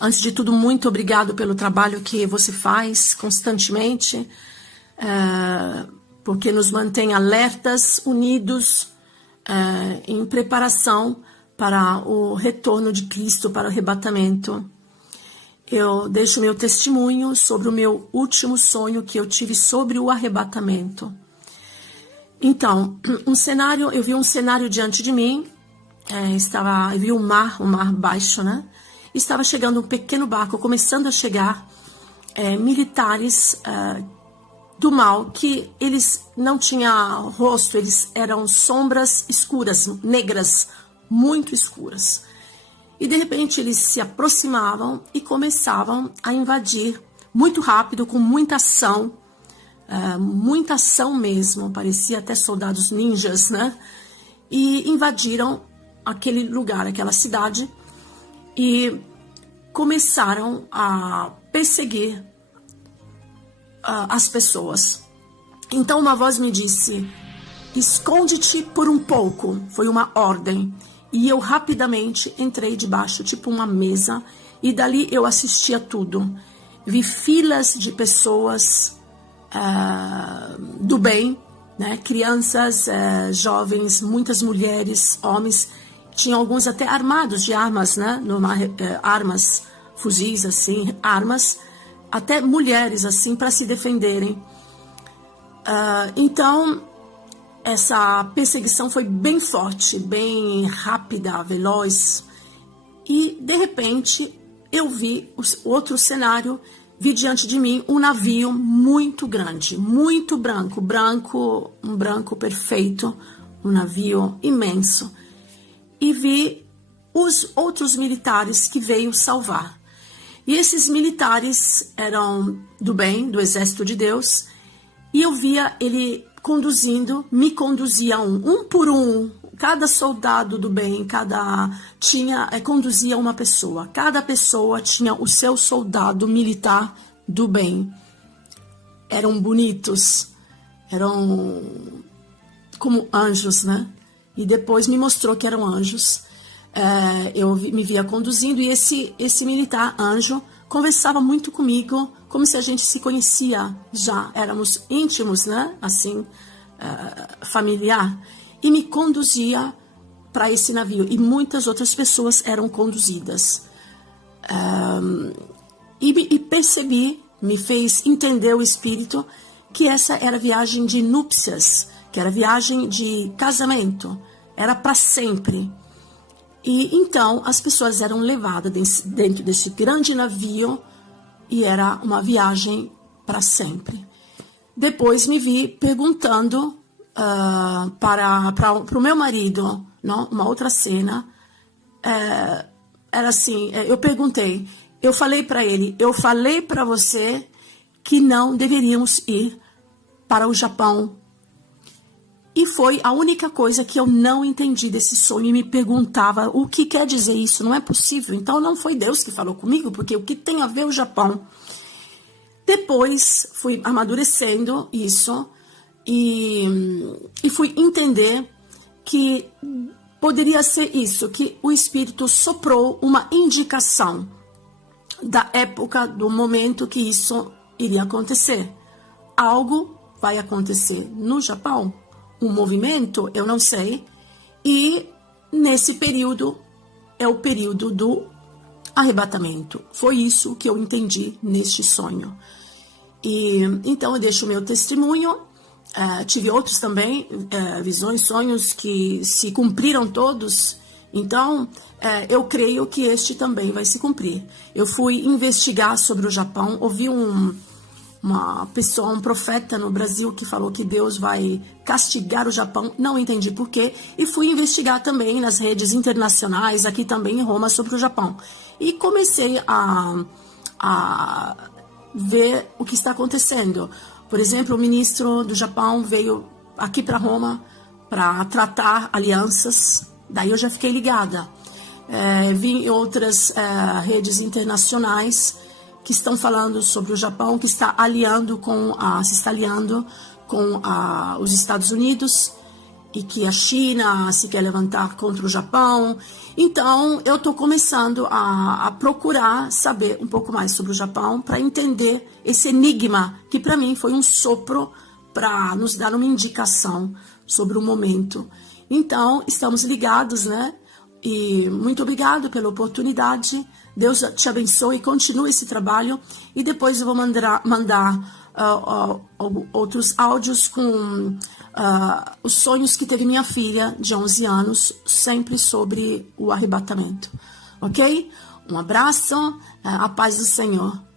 Antes de tudo, muito obrigado pelo trabalho que você faz constantemente, porque nos mantém alertas, unidos, em preparação para o retorno de Cristo, para o arrebatamento. Eu deixo meu testemunho sobre o meu último sonho que eu tive sobre o arrebatamento. Então, eu vi um cenário diante de mim, eu vi um mar baixo, né? Estava chegando um pequeno barco, começando a chegar militares do mal, que eles não tinham rosto, eles eram sombras escuras, negras, muito escuras. E de repente eles se aproximavam e começavam a invadir muito rápido, com muita ação mesmo, parecia até soldados ninjas, né? E invadiram aquele lugar, aquela cidade, e começaram a perseguir as pessoas. Então uma voz me disse: esconde-te por um pouco. Foi uma ordem. E eu rapidamente entrei debaixo, tipo uma mesa, e dali eu assistia tudo. Vi filas de pessoas do bem, né? Crianças, jovens, muitas mulheres, homens, tinham alguns até armados de armas, né? Armas, fuzis, assim, armas, até mulheres, assim, para se defenderem. Então, essa perseguição foi bem forte, bem rápida, veloz. E, de repente, eu vi outro cenário, vi diante de mim um navio muito grande, muito branco, um branco perfeito, um navio imenso. E vi os outros militares que veio salvar. E esses militares eram do bem, do exército de Deus, e eu via ele me conduzia um por um, cada soldado do bem, conduzia uma pessoa, cada pessoa tinha o seu soldado militar do bem. Eram bonitos, eram como anjos, né? E depois me mostrou que eram anjos. Eu me via conduzindo, e esse militar anjo conversava muito comigo, como se a gente se conhecia já, éramos íntimos, né? Assim, familiar. E me conduzia para esse navio. E muitas outras pessoas eram conduzidas. E percebi, me fez entender o Espírito, que essa era viagem de núpcias, que era viagem de casamento, era para sempre. E então as pessoas eram levadas dentro desse grande navio, e era uma viagem para sempre. Depois me vi perguntando para o meu marido, não? Uma outra cena, era assim, eu falei para ele, eu falei para você que não deveríamos ir para o Japão. E foi a única coisa que eu não entendi desse sonho, e me perguntava o que quer dizer isso, não é possível. Então não foi Deus que falou comigo, porque o que tem a ver o Japão? Depois fui amadurecendo isso e fui entender que poderia ser isso, que o Espírito soprou uma indicação da época, do momento que isso iria acontecer. Algo vai acontecer no Japão. Um movimento, eu não sei, e nesse período é o período do arrebatamento. Foi isso que eu entendi neste sonho. E então eu deixo o meu testemunho. Tive outros também, visões, sonhos que se cumpriram todos. Então eu creio que este também vai se cumprir. Eu fui investigar sobre o Japão, ouvi uma pessoa, um profeta no Brasil, que falou que Deus vai castigar o Japão, não entendi porquê, e fui investigar também nas redes internacionais, aqui também em Roma, sobre o Japão. E comecei a ver o que está acontecendo. Por exemplo, o ministro do Japão veio aqui para Roma para tratar alianças, daí eu já fiquei ligada. Vi em outras redes internacionais que estão falando sobre o Japão, que se está aliando com os Estados Unidos, e que a China se quer levantar contra o Japão. Então, eu estou começando a procurar saber um pouco mais sobre o Japão para entender esse enigma, que para mim foi um sopro para nos dar uma indicação sobre o momento. Então, estamos ligados, né? E muito obrigado pela oportunidade. Deus te abençoe e continue esse trabalho. E depois eu vou mandar outros áudios com os sonhos que teve minha filha de 11 anos, sempre sobre o arrebatamento. Ok? Um abraço, a paz do Senhor.